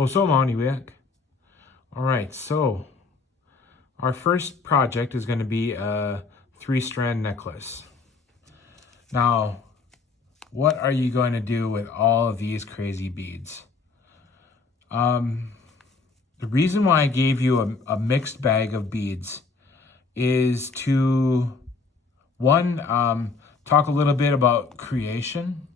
Hosomaniwek. All right, so our first project is going to be a 3-strand necklace. Now, what are you going to do with all of these crazy beads? The reason why I gave you a mixed bag of beads is to, one, talk a little bit about creation.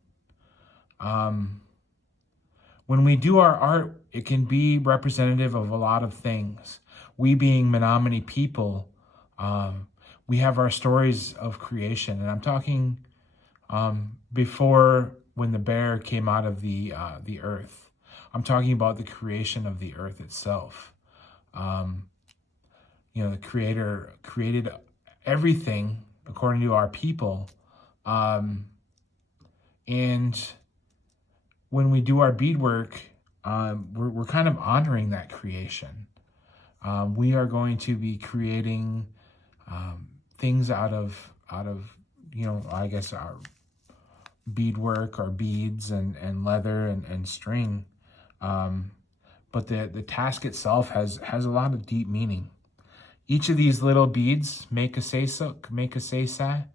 When we do our art, it can be representative of a lot of things. We being Menominee people, we have our stories of creation. And I'm talking before when the bear came out of the earth. I'm talking about the creation of the earth itself. The Creator created everything according to our people. And when we do our beadwork, we're kind of honoring that creation. We are going to be creating things out of I guess our beadwork, our beads and leather and string. But the task itself has a lot of deep meaning. Each of these little beads, make a seisuk, make a seisa,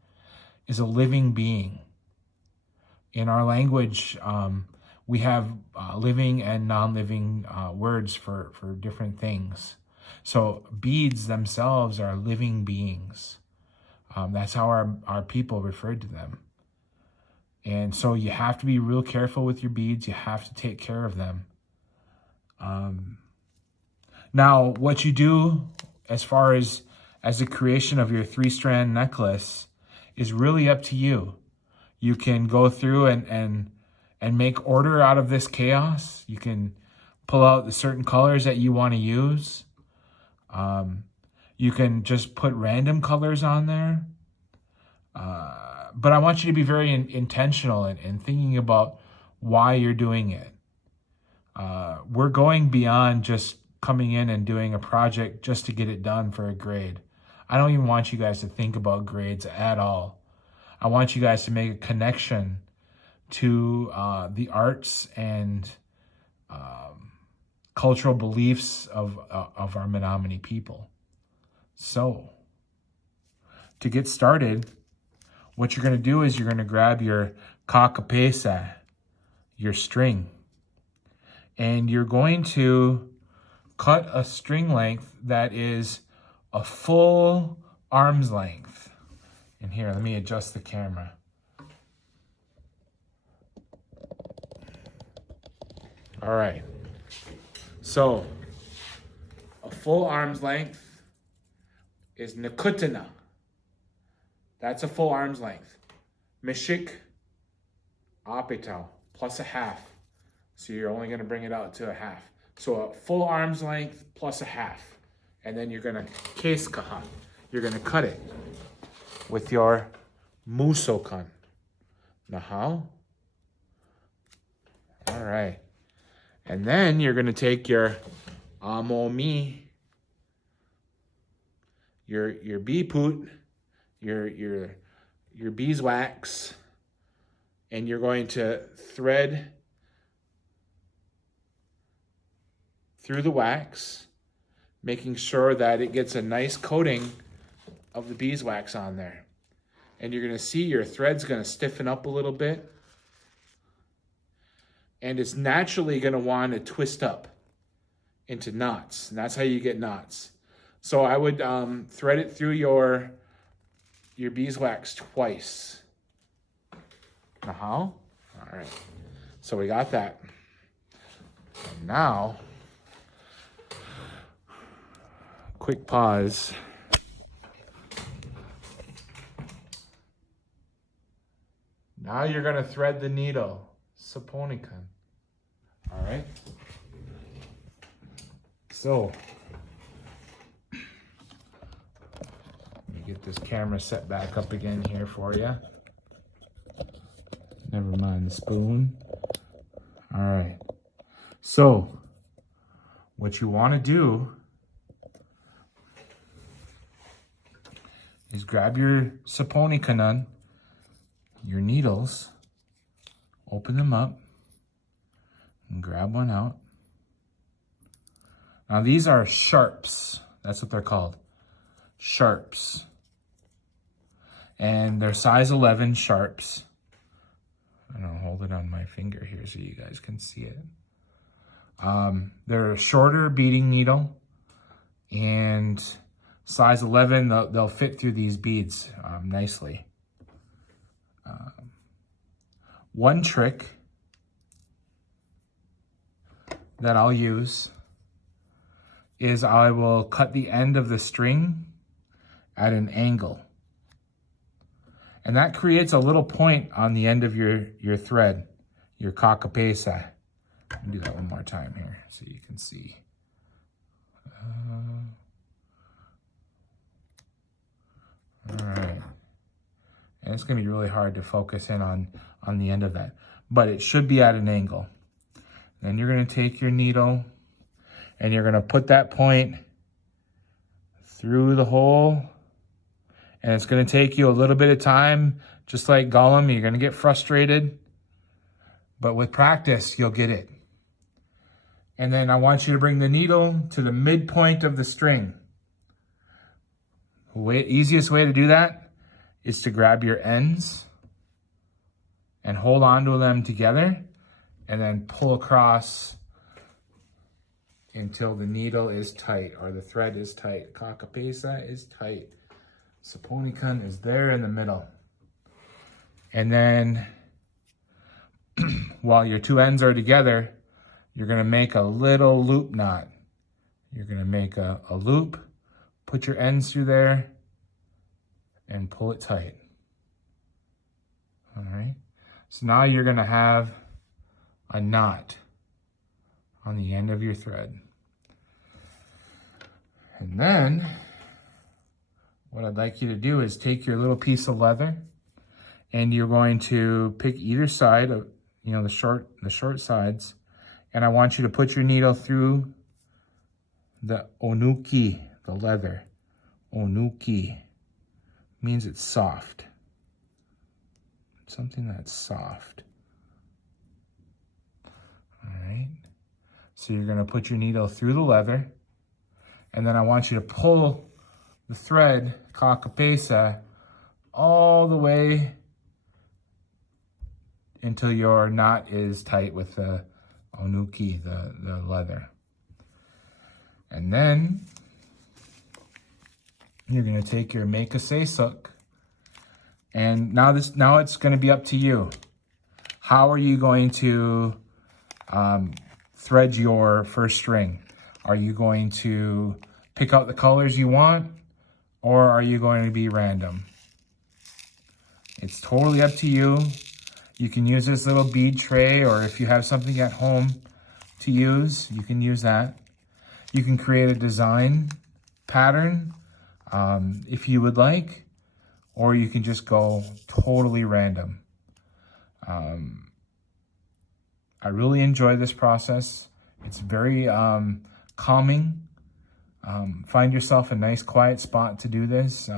is a living being. In our language, we have living and non-living words for different things. So beads themselves are living beings. That's how our people referred to them. And so you have to be real careful with your beads. You have to take care of them. Now, what you do as far as the creation of your 3-strand necklace is really up to you. You can go through and make order out of this chaos. You can pull out the certain colors that you want to use. You can just put random colors on there. But I want you to be very intentional in thinking about why you're doing it. We're going beyond just coming in and doing a project just to get it done for a grade. I don't even want you guys to think about grades at all. I want you guys to make a connection to the arts and cultural beliefs of our Menominee people. So, to get started, what you're going to do is you're going to grab your kakapesa, your string, and you're going to cut a string length that is a full arm's length. And here, let me adjust the camera. All right. So, a full arm's length is nakutana. That's a full arm's length. Mishik apitao, plus a half. So you're only going to bring it out to a half. So a full arm's length plus a half. And then you're going to case kaha. You're going to cut it with your musokan. Nahal. All right. And then you're going to take your amomi, your biput, your beeswax, and you're going to thread through the wax, making sure that it gets a nice coating of the beeswax on there. And you're going to see your thread's going to stiffen up a little bit. And it's naturally going to want to twist up into knots. And that's how you get knots. So I would thread it through your beeswax twice. All right. So we got that. And now, quick pause. Now you're going to thread the needle. Saponikan. All right. So, let me get this camera set back up again here for you. Never mind the spoon. All right. So, what you want to do is grab your saponikanan, your needles, open them up, and grab one out. Now these are sharps. That's what they're called. Sharps. And they're size 11 sharps. And I'll hold it on my finger here so you guys can see it. They're a shorter beading needle, and size 11, they'll fit through these beads nicely. One trick that I'll use is I will cut the end of the string at an angle. And that creates a little point on the end of your thread, your cockapesa. Let me do that one more time here so you can see. All right. And it's gonna be really hard to focus in on the end of that, but it should be at an angle. Then you're gonna take your needle and you're gonna put that point through the hole, and it's gonna take you a little bit of time, just like Gollum. You're gonna get frustrated, but with practice, you'll get it. And then I want you to bring the needle to the midpoint of the string. Easiest way to do that is to grab your ends and hold on to them together and then pull across until the needle is tight or the thread is tight. Cockapesa is tight. Saponicon is there in the middle. And then while your two ends are together, you're gonna make a little loop knot. You're gonna make a loop, put your ends through there, and pull it tight. All right. So now you're gonna have a knot on the end of your thread. And then what I'd like you to do is take your little piece of leather and you're going to pick either side of, the short sides, and I want you to put your needle through the onuki, the leather. Onuki means it's soft. Something that's soft. All right. So you're gonna put your needle through the leather, and then I want you to pull the thread, cockapesa, all the way until your knot is tight with the onuki, the leather. And then you're gonna take your make a seisuk, and now it's gonna be up to you. How are you going to thread your first string? Are you going to pick out the colors you want, or are you going to be random? It's totally up to you. You can use this little bead tray, or if you have something at home to use, you can use that. You can create a design pattern if you would like, or you can just go totally random. I really enjoy this process. It's very calming. Find yourself a nice quiet spot to do this.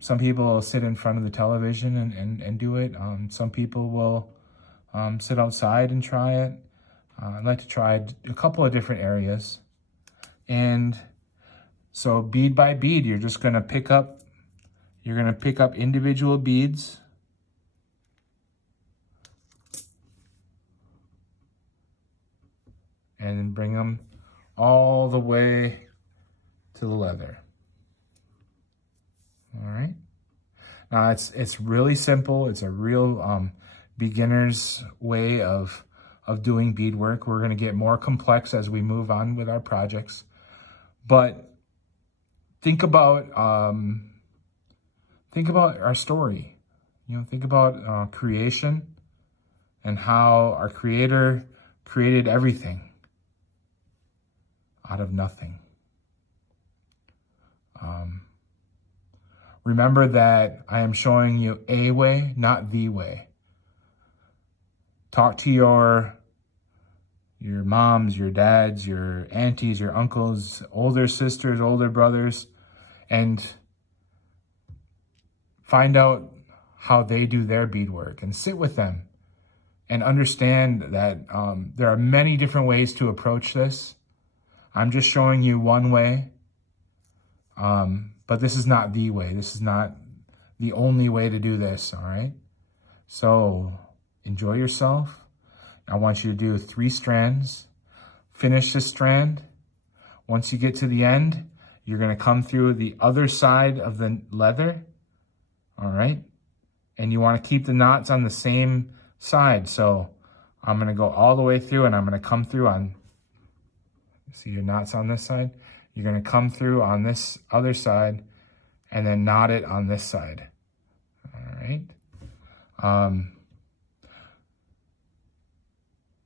Some people will sit in front of the television and do it. Some people will sit outside and try it. I'd like to try a couple of different areas. And so bead by bead, you're just gonna pick up individual beads. And then bring them all the way to the leather. All right. Now it's really simple. It's a real beginner's way of doing beadwork. We're going to get more complex as we move on with our projects, but think about our story. Think about creation and how our Creator created everything out of nothing. Remember that I am showing you a way, not the way. Talk to your moms, your dads, your aunties, your uncles, older sisters, older brothers, and find out how they do their beadwork and sit with them and understand that there are many different ways to approach this. I'm just showing you one way, but this is not the way. This is not the only way to do this, all right? So enjoy yourself. I want you to do 3 strands. Finish this strand. Once you get to the end, you're going to come through the other side of the leather, all right? And you want to keep the knots on the same side. So I'm going to go all the way through, and I'm going to come through on, see your knots on this side? You're going to come through on this other side and then knot it on this side, all right?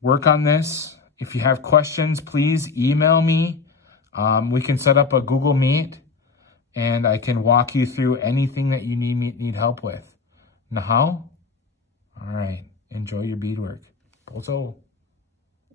Work on this. If you have questions, please email me. We can set up a Google Meet, and I can walk you through anything that you need help with. Now, all right, enjoy your beadwork. 不错。